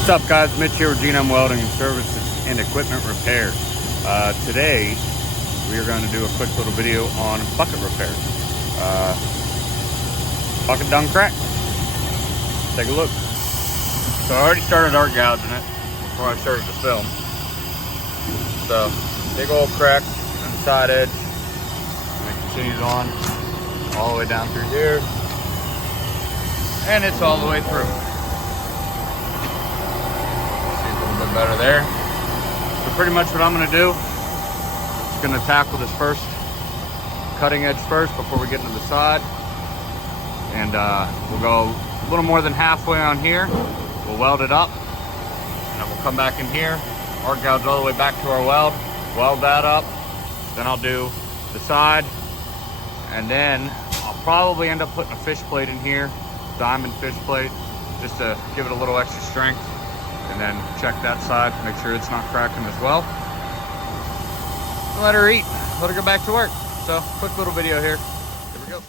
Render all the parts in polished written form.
What's up, guys? Mitch here with GM Welding Services and Equipment Repair. Today we are going to do a quick little video on bucket repair. Bucket done cracked. Take a look. So I already started arc gouging it before I started to film. So big old crack on the side edge, and it continues on all the way down through here, and it's all the way through. Better there. So pretty much what I'm going to do is going to tackle this first cutting edge first before we get into the side, and we'll go a little more than halfway on here. We'll weld it up, and then we'll come back in here, arc gouge all the way back to our weld that up. Then I'll do the side, and then I'll probably end up putting a fish plate in here, diamond fish plate, just to give it a little extra strength. And then check that side, make sure it's not cracking as well. And let her eat, let her go back to work. So, quick little video here. Here we go.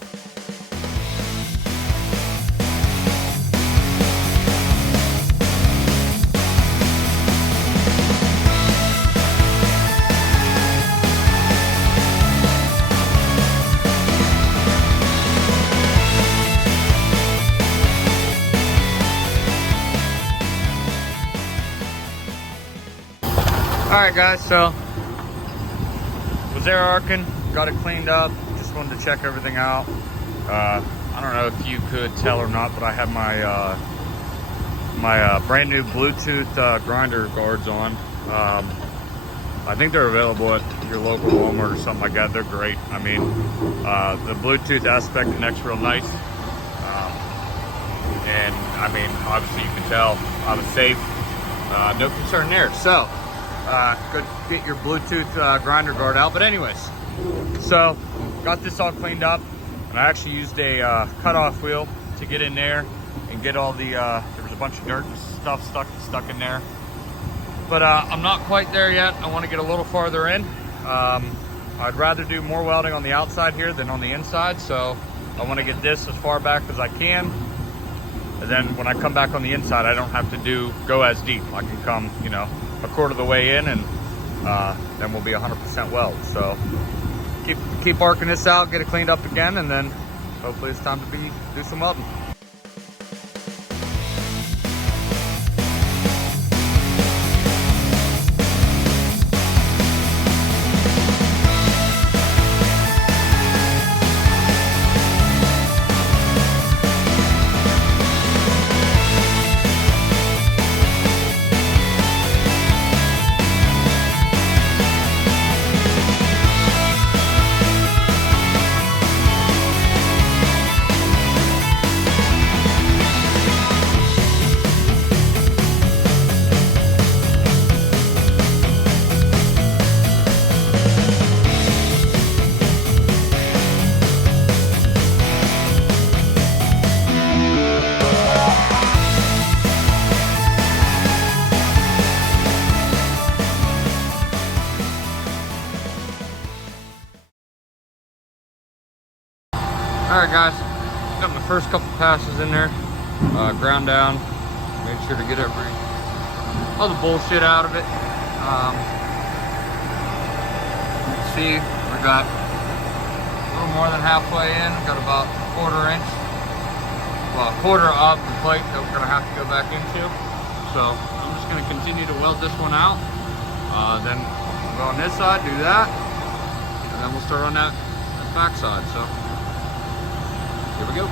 Alright guys, so was there arcing, got it cleaned up, just wanted to check everything out. I don't know if you could tell or not, but I have my my brand new Bluetooth grinder guards on. I think they're available at your local Walmart or something like that. They're great. I mean, the Bluetooth aspect connects real nice. And I mean, obviously you can tell I was safe, no concern there. So go get your Bluetooth grinder guard out. But anyways, so got this all cleaned up, and I actually used a cutoff wheel to get in there and get all the there was a bunch of dirt and stuff stuck in there, but I'm not quite there yet. I want to get a little farther in. I'd rather do more welding on the outside here than on the inside, so I want to get this as far back as I can, and then when I come back on the inside, I don't have to go as deep. I can come, you know, a quarter of the way in, and then we'll be 100% weld. So keep arcing this out, get it cleaned up again, and then hopefully it's time to do some welding. Alright guys, got my first couple passes in there, ground down, made sure to get all the bullshit out of it. You can see we got a little more than halfway in, got about a quarter of the plate that we're going to have to go back into. So I'm just going to continue to weld this one out, then we'll go on this side, do that, and then we'll start on that back side. So here we go.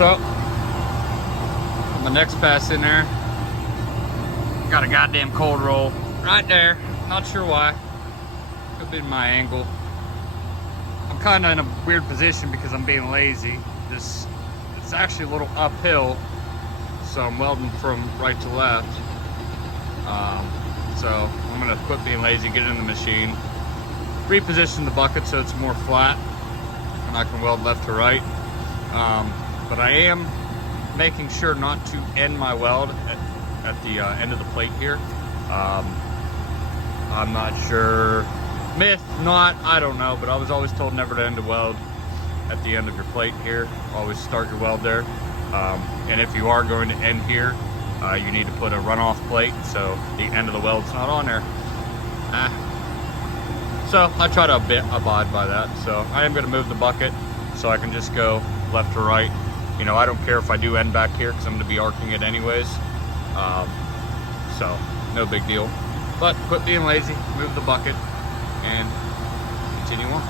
So, put my next pass in there. Got a goddamn cold roll right there. Not sure why. Could be my angle. I'm kind of in a weird position because I'm being lazy. It's actually a little uphill, so I'm welding from right to left. So I'm gonna quit being lazy, get in the machine, reposition the bucket so it's more flat, and I can weld left to right. But I am making sure not to end my weld at the end of the plate here. I'm not sure, myth, not, I don't know, but I was always told never to end a weld at the end of your plate here. Always start your weld there. And if you are going to end here, you need to put a runoff plate so the end of the weld's not on there. So I try to abide by that. So I am going to move the bucket so I can just go left to right. You know, I don't care if I do end back here because I'm going to be arcing it anyways. So no big deal. But quit being lazy, move the bucket, and continue on.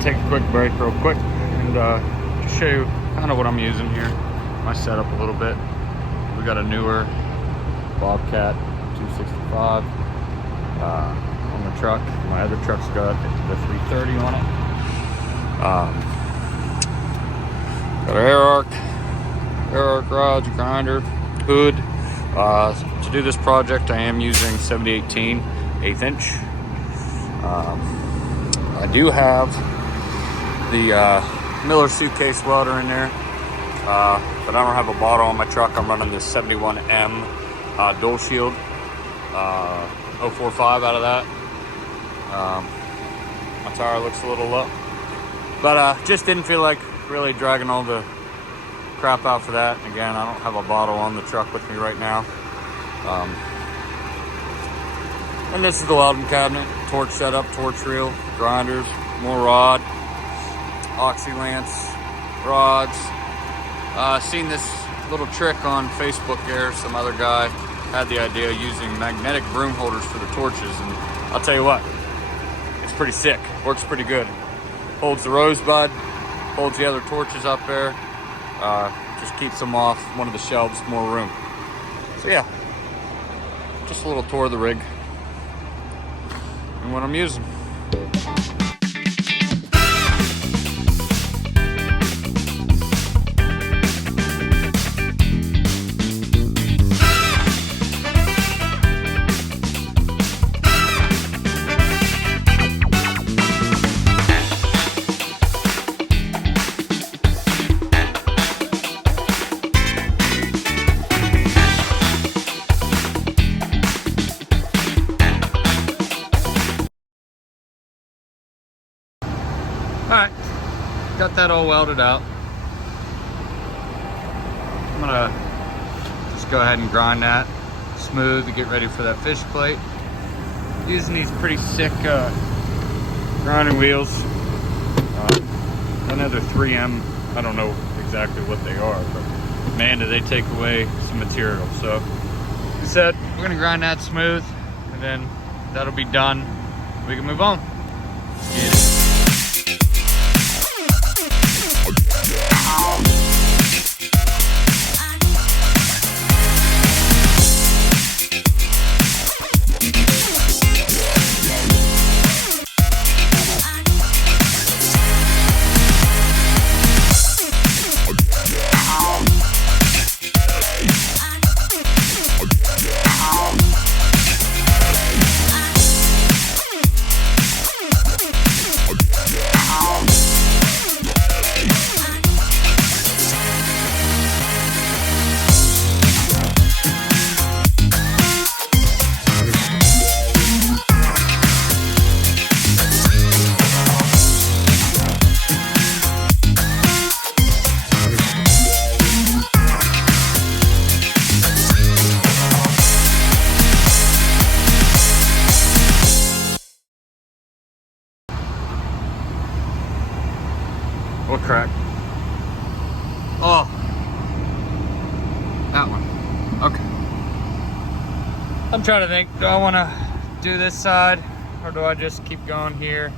Take a quick break real quick and just show you kind of what I'm using here, my setup a little bit. We got a newer Bobcat 265 on the truck. My other truck's got the 330 on it. Got our air arc rods, grinder, hood. To do this project I am using 7018 1/8 inch. I do have the Miller suitcase welder in there, but I don't have a bottle on my truck. I'm running this 71M dual shield 045 out of that. My tire looks a little low, but just didn't feel like really dragging all the crap out for that. Again, I don't have a bottle on the truck with me right now. And this is the welding cabinet, torch setup, torch reel, grinders, more rod, oxy lance rods. Seen this little trick on Facebook there. Some other guy had the idea of using magnetic broom holders for the torches, and I'll tell you what, it's pretty sick. Works pretty good. Holds the rosebud, holds the other torches up there. Just keeps them off one of the shelves, more room. So yeah, just a little tour of the rig and what I'm using. got that all welded out. I'm gonna just go ahead and grind that smooth to get ready for that fish plate. Using these pretty sick grinding wheels. I know they're 3M. I don't know exactly what they are, but man, do they take away some material. So, like I said, we're gonna grind that smooth, and then that'll be done. We can move on. Let's get it. What crack? Oh, that one. Okay. I'm trying to think, do I want to do this side, or do I just keep going here,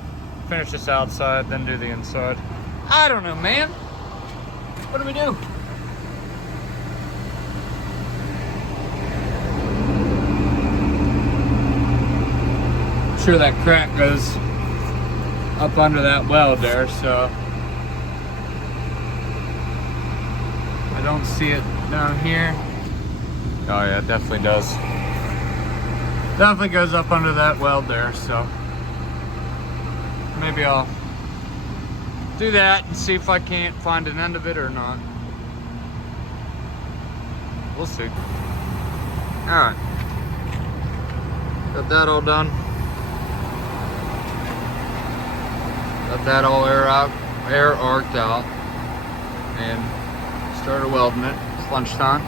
finish this outside, then do the inside? I don't know, man. What do we do? I'm sure that crack goes up under that weld there, so I don't see it down here. Oh yeah, it definitely does. Definitely goes up under that weld there, so maybe I'll do that and see if I can't find an end of it or not. We'll see. Alright. Got that all done. Got that all air arced out. And started welding it. It's lunchtime.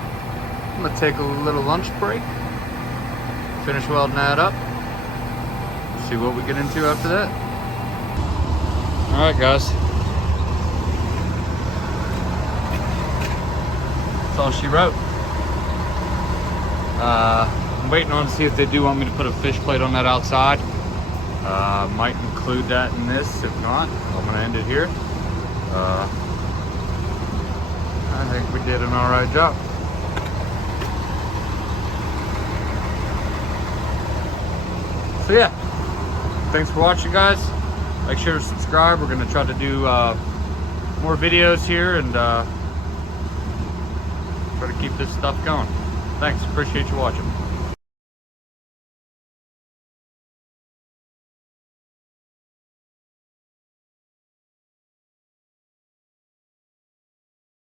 I'm gonna take a little lunch break. Finish welding that up. See what we get into after that. Alright guys. That's all she wrote. I'm waiting on to see if they do want me to put a fish plate on that outside. Might include that in this. If not, I'm gonna end it here. I think we did an alright job. So yeah, thanks for watching guys. Make sure to subscribe. We're gonna try to do more videos here and try to keep this stuff going. Thanks, appreciate you watching.